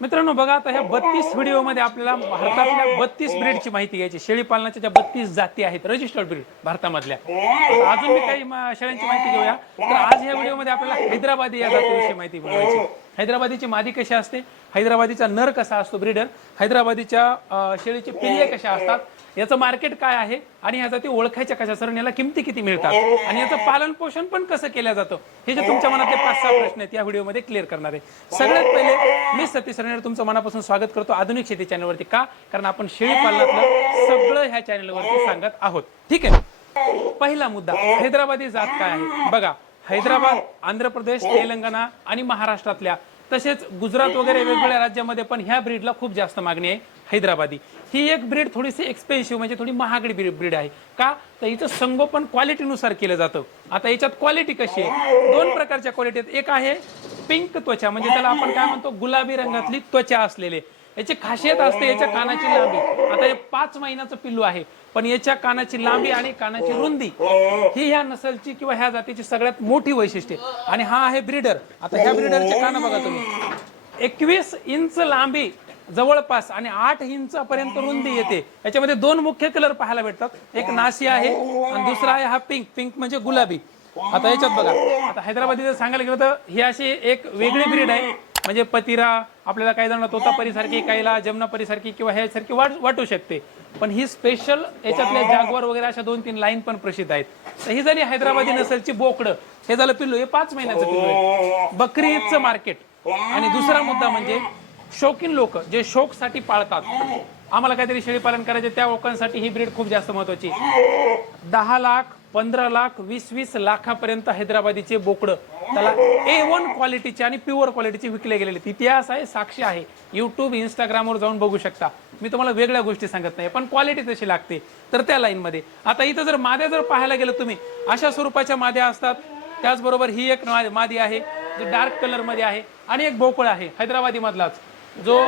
मित्रांनो बघा आता ह्या बत्तीस व्हिडिओमध्ये आपल्याला भारतातल्या बत्तीस ब्रीडची माहिती घ्यायची. शेळी पालनाच्या ज्या बत्तीस जाती आहेत रजिस्टर्ड ब्रीड भारतामधल्या. अजून मी काही शेळ्यांची माहिती घेऊया. तर आज ह्या व्हिडिओमध्ये आपल्याला हैदराबादी या जातीविषयी माहिती मिळवायची हैदराबादीची मादी कशी असते? हैदराबादीचा नर कसा असतो ब्रीडर हैदराबादीच्या शेळीचे पिल्ले कशा असतात? याचं मार्केट काय आहे? आणि ह्या जाती ओळखायच्या कशा सर? याला किमती किती मिळतात? आणि याचं पालन पोषण पण कसं केलं जातं? हे जे तुमच्या मनातले पाच सहा प्रश्न आहेत या व्हिडिओमध्ये क्लिअर करणार आहे. सगळ्यात पहिले मी सतीश सरनेर तुमचं मनापासून स्वागत करतो आधुनिक शेती चॅनलवरती का? कारण आपण शेळी पालनातलं सगळं ह्या चॅनलवरती सांगत आहोत. ठीक आहे? पहिला मुद्दा हैदराबादी जात काय आहे? बघा हैदराबाद आंध्र प्रदेश तेलंगणा आणि महाराष्ट्रातल्या तसेच गुजरात वगैरे वेगवेगळ्या राज्यामध्ये पण ह्या ब्रीडला खूप जास्त मागणी आहे हैदराबादी. ही एक ब्रीड थोडीशी एक्सपेन्सिव्ह म्हणजे थोडी महागडी ब्रीड आहे. का? तर हिचं संगोपन क्वालिटीनुसार केलं जातं. आता याच्यात क्वालिटी कशी आहे? दोन प्रकारच्या क्वालिटी आहेत. एक आहे पिंक त्वचा म्हणजे त्याला आपण काय म्हणतो? गुलाबी रंगातली त्वचा असलेले. याची खासियत असते याच्या कानाची लांबी. आता हे पाच महिन्याचं पिल्लू आहे पण याच्या कानाची लांबी आणि कानाची रुंदी ही ह्या नसलची किंवा ह्या जातीची सगळ्यात मोठी वैशिष्ट्य. आणि हा आहे ब्रीडर. आता ह्या ब्रीडरचे कान बघा तुम्ही. एकवीस इंच लांबी जवळपास आणि आठ इंच पर्यंत रुंदी येते. याच्यामध्ये दोन मुख्य कलर पाहायला भेटतात. एक नाशी आहे आणि दुसरा आहे हा पिंक. पिंक म्हणजे गुलाबी. आता याच्यात बघा. आता हैदराबादी जर सांगायला गेलं तर ही अशी एक वेगळी ब्रीड आहे. म्हणजे पतिरा आपल्याला काही जणांना तोतापरी सारखी काहीला जमनापरी सारखी किंवा ह्यासारखी वाट वाटू शकते. पण ही स्पेशल याच्यातल्या जागवार वगैरे अशा दोन तीन लाईन पण प्रसिद्ध आहेत. तर ही झाली हैदराबादी नसलची बोकडं. हे झालं पिल्लू. हे पाच महिन्याचं पिल्लू आहे. बकरी ईदचं मार्केट. आणि दुसरा मुद्दा म्हणजे शौकीन लोक जे शौकसाठी पाळतात. आम्हाला काहीतरी शेळी पालन करायचे त्या लोकांसाठी ही ब्रीड खूप जास्त महत्वाची. दहा लाख पंधरा लाख वीस वीस लाखापर्यंत हैदराबादीचे बोकडं. त्याला ए वन क्वालिटीचे आणि प्युअर क्वालिटीचे विकले गेलेले इतिहास आहे साक्षी आहे. युट्यूब इंस्टाग्रामवर जाऊन बघू शकता. मी तुम्हाला वेगळ्या गोष्टी सांगत नाही पण क्वालिटी तशी लागते. तर त्या लाईनमध्ये आता इथं जर माद्या जर पाहायला गेलं तुम्ही अशा स्वरूपाच्या माद्या असतात. त्याचबरोबर ही एक मादी आहे जी डार्क कलरमध्ये आहे. आणि एक बोकळ आहे हैदराबादीमधलाच. जो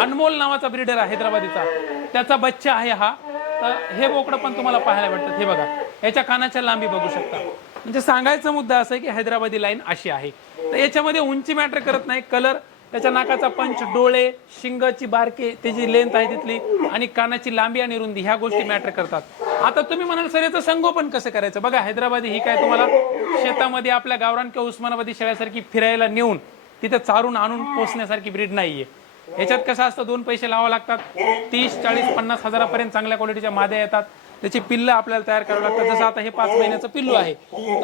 अनमोल नावाचा ब्रीडर आहे हैदराबादीचा. त्याचा बच्चा आहे हा. तर हे बोकडं पण तुम्हाला पाहायला भेटतात. हे बघा. याच्या कानाच्या लांबी बघू शकता. म्हणजे सांगायचा मुद्दा असा आहे की हैदराबादी लाईन अशी आहे. तर याच्यामध्ये उंची मॅटर करत नाही. कलर त्याच्या नाकाचा पंच डोळे शिंगाची बारके त्याची लेंथ आहे तिथली आणि कानाची लांबी आणि रुंदी ह्या गोष्टी मॅटर करतात. आता तुम्ही म्हणाल सर याचं संगोपन कसं करायचं? बघा हैदराबादी ही काय तुम्हाला शेतामध्ये आपल्या गावरान किंवा उस्मानाबादी शेळ्यासारखी फिरायला नेऊन तिथे चारून आणून पोचण्यासारखी ब्रीड नाहीये. याच्यात कसं असतं दोन पैसे लावा लागतात. तीस चाळीस पन्नास हजारापर्यंत चांगल्या क्वालिटीच्या माद्या येतात. त्याची पिल्लं आपल्याला तयार करावं लागतात. जसं आता हे पाच महिन्याचं पिल्लू आहे.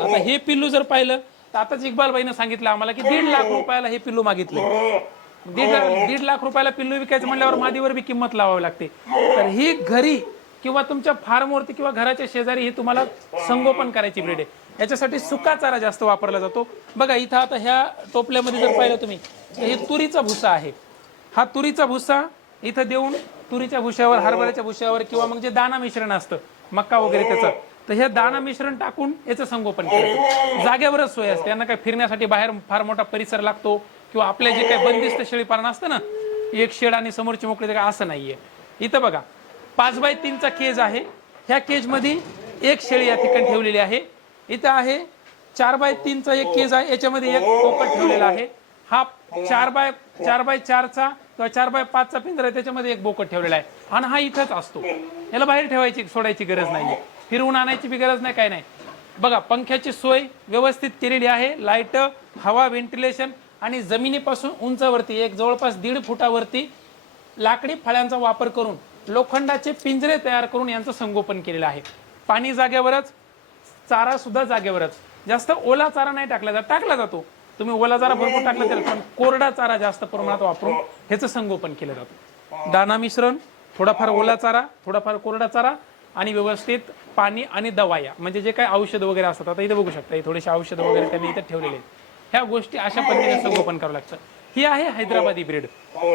आता हे पिल्लू जर पाहिलं तर आताच इक्बालबाईनं सांगितलं आम्हाला की दीड लाख रुपयाला हे पिल्लू मागितलं दीड दीड लाख रुपयाला पिल्लू विकायचं म्हणल्यावर मादीवर बी किंमत लावावी लागते. तर ही घरी किंवा तुमच्या फार्मवरती किंवा घराच्या शेजारी ही तुम्हाला संगोपन करायची ब्रीड आहे. याच्यासाठी सुका चारा जास्त वापरला जातो. बघा इथं आता ह्या टोपल्यामध्ये जर पाहिलं तुम्ही तर हे तुरीचा भुसा आहे. हा तुरीचा भुसा इथं देऊन तुरीच्या भुशावर हरभऱ्याच्या भुशावर किंवा मग जे दाना मिश्रण असतं मक्का वगैरे त्याचं तर हे दाना मिश्रण टाकून याचं संगोपन करायचं जागेवरच सोय असते. यांना काय फिरण्यासाठी बाहेर फार मोठा परिसर लागतो किंवा आपल्या जे काही बंदिस्त शेळी पालन असतं ना एक शेड आणि समोरची मोकळी जागा असं नाहीये. इथं बघा पाच बाय तीनचा केज आहे. ह्या केजमध्ये एक शेळी या ठिकाणी ठेवलेली आहे. इथं आहे चार बाय तीनचा एक केज आहे. याच्यामध्ये एक पोपट ठेवलेला आहे. हा चार बाय चार बाय चारचा किंवा चार बाय पाचचा पिंजरा आहे त्याच्यामध्ये एक बोकट ठेवलेला आहे. आणि हा इथंच असतो. याला बाहेर ठेवायची सोडायची गरज नाही फिरवून आणायची बी गरज नाही काय नाही. बघा पंख्याची सोय व्यवस्थित केलेली आहे. लाइट हवा व्हेंटिलेशन आणि जमिनीपासून उंचावरती एक जवळपास दीड फुटावरती लाकडी फळ्यांचा वापर करून लोखंडाचे पिंजरे तयार करून यांचं संगोपन केलेलं आहे. पाणी जागेवरच चारा सुद्धा जागेवरच. जास्त ओला चारा नाही टाकला जात टाकला जातो. तुम्ही ओला चारा भरपूर टाकला तरी पण कोरडा चारा जास्त प्रमाणात वापरून ह्याचं संगोपन केलं जातं. दाना मिश्रण थोडाफार ओला चारा थोडाफार कोरडा चारा आणि व्यवस्थित पाणी आणि दवाया म्हणजे जे काही औषध वगैरे असतात आता इथे बघू शकता हे थोडेसे औषध वगैरे त्यांनी इथे ठेवलेले आहेत. ह्या गोष्टी अशा पद्धतीने संगोपन करावं लागतं. ही आहे हैदराबादी ब्रीड.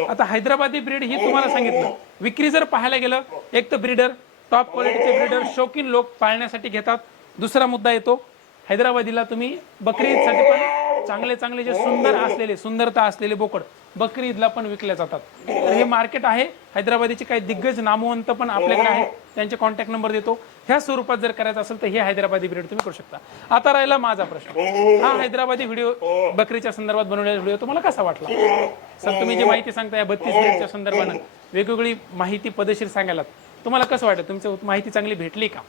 आता हैदराबादी ब्रीड ही तुम्हाला सांगितलं. विक्री जर पाहायला गेलं एक तर ब्रीडर टॉप क्वालिटीचे ब्रीडर शौकीन लोक पाळण्यासाठी घेतात. दुसरा मुद्दा येतो हैदराबादीला तुम्ही बकरी ईदसाठी पण चांगले चांगले जे सुंदर असलेले सुंदरता असलेले बोकड बकरी ईदला पण विकल्या जातात. तर हे मार्केट आहे. हैदराबादीचे काही दिग्गज नामवंत पण आपल्याकडे आहेत. त्यांचे कॉन्टॅक्ट नंबर देतो. ह्या स्वरूपात जर करायचं असेल तर हे हैदराबादी ब्रीड तुम्ही करू शकता. आता राहिला माझा प्रश्न. हा हैदराबादी व्हिडिओ बकरीच्या संदर्भात बनवलेला व्हिडिओ तुम्हाला कसा वाटला? सर तुम्ही जी माहिती सांगताय बत्तीस ब्रीडच्या संदर्भानं वेगवेगळी माहिती पदशीर सांगायला तुम्हाला कसं वाटलं? तुमची माहिती चांगली भेटली का?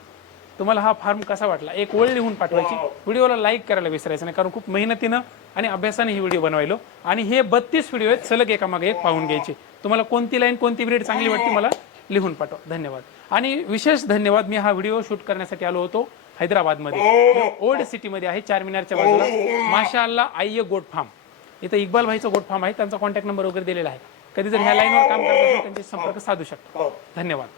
तुम्हाला हा फार्म कसा वाटला? एक ओळ लिहून पाठवायची. व्हिडिओला लाईक करायला विसरायचं नाही कारण खूप मेहनतीनं आणि अभ्यासाने ही व्हिडिओ बनवायलो. आणि हे बत्तीस व्हिडिओ आहेत सलग एकामागे एक पाहून घ्यायचे. तुम्हाला कोणती लाईन कोणती ब्रीड चांगली वाटते मला लिहून पाठवा. धन्यवाद. आणि विशेष धन्यवाद मी हा व्हिडिओ शूट करण्यासाठी आलो होतो हैदराबादमध्ये. ओल्ड सिटीमध्ये आहे चारमिनारच्या बाजूला. माशा अल्ला आय्य गोट फार्म. इथं इक्बाल भाईचा गोट फार्म आहे त्यांचा कॉन्टॅक्ट नंबर वगैरे दिलेला आहे. कधी जर ह्या लाईनवर काम करत असेल त्यांचे संपर्क साधू शकता. धन्यवाद.